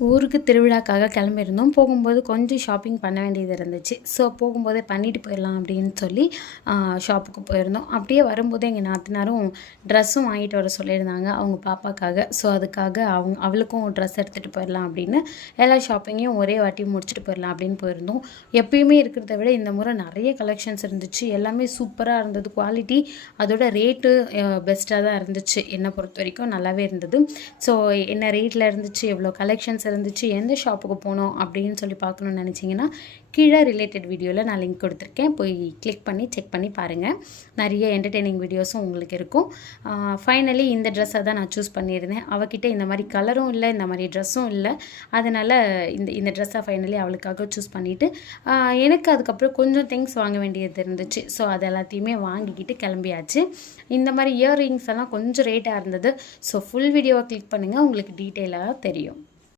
ஊருக்கு திருவிழாக்காக கிளம்பியிருந்தோம். போகும்போது கொஞ்சம் ஷாப்பிங் பண்ண வேண்டியது இருந்துச்சு. ஸோ போகும்போதே பண்ணிட்டு போயிடலாம் அப்படின்னு சொல்லி ஷாப்புக்கு போயிருந்தோம். அப்படியே வரும்போது எங்கள் நாத்தனாரும் ட்ரெஸ்ஸும் வாங்கிட்டு வர சொல்லியிருந்தாங்க அவங்க பாப்பாக்காக. ஸோ அதுக்காக அவளுக்கும் ட்ரெஸ் எடுத்துகிட்டு போயிடலாம் அப்படின்னு எல்லா ஷாப்பிங்கையும் ஒரே வாட்டி முடிச்சுட்டு போயிடலாம் அப்படின்னு போயிருந்தோம். எப்பயுமே இருக்கிறத விட இந்த முறை நிறைய கலெக்ஷன்ஸ் இருந்துச்சு. எல்லாமே சூப்பராக இருந்தது. குவாலிட்டி அதோட ரேட்டு பெஸ்ட்டாக தான் இருந்துச்சு. என்னை பொறுத்த வரைக்கும் நல்லாவே இருந்தது. ஸோ என்ன ரேட்டில் இருந்துச்சு, எவ்வளோ கலெக்ஷன்ஸ் இருந்துச்சு, எந்த ஷாப்புக்கு போனோம் அப்படின்னு சொல்லி பார்க்கணுன்னு நினச்சிங்கன்னா கீழே ரிலேட்டட் வீடியோவில் நான் லிங்க் கொடுத்துருக்கேன். போய் கிளிக் பண்ணி செக் பண்ணி பாருங்கள். நிறைய என்டர்டெய்னிங் வீடியோஸும் உங்களுக்கு இருக்கும். ஃபைனலி இந்த ட்ரெஸ்ஸை தான் நான் சூஸ் பண்ணியிருந்தேன். அவகிட்ட இந்த மாதிரி கலரும் இல்லை, இந்த மாதிரி ட்ரெஸ்ஸும் இல்லை. அதனால் இந்த ட்ரெஸ்ஸை ஃபைனலி அவளுக்காக சூஸ் பண்ணிவிட்டு எனக்கு அதுக்கப்புறம் கொஞ்சம் திங்ஸ் வாங்க வேண்டியது இருந்துச்சு. ஸோ அது எல்லாத்தையுமே வாங்கிக்கிட்டு கிளம்பியாச்சு. இந்த மாதிரி இயர்ரிங்ஸ் எல்லாம் கொஞ்சம் ரேட்டாக இருந்தது. ஸோ ஃபுல் வீடியோவை கிளிக் பண்ணுங்கள், உங்களுக்கு டீட்டெயிலாக தெரியும்.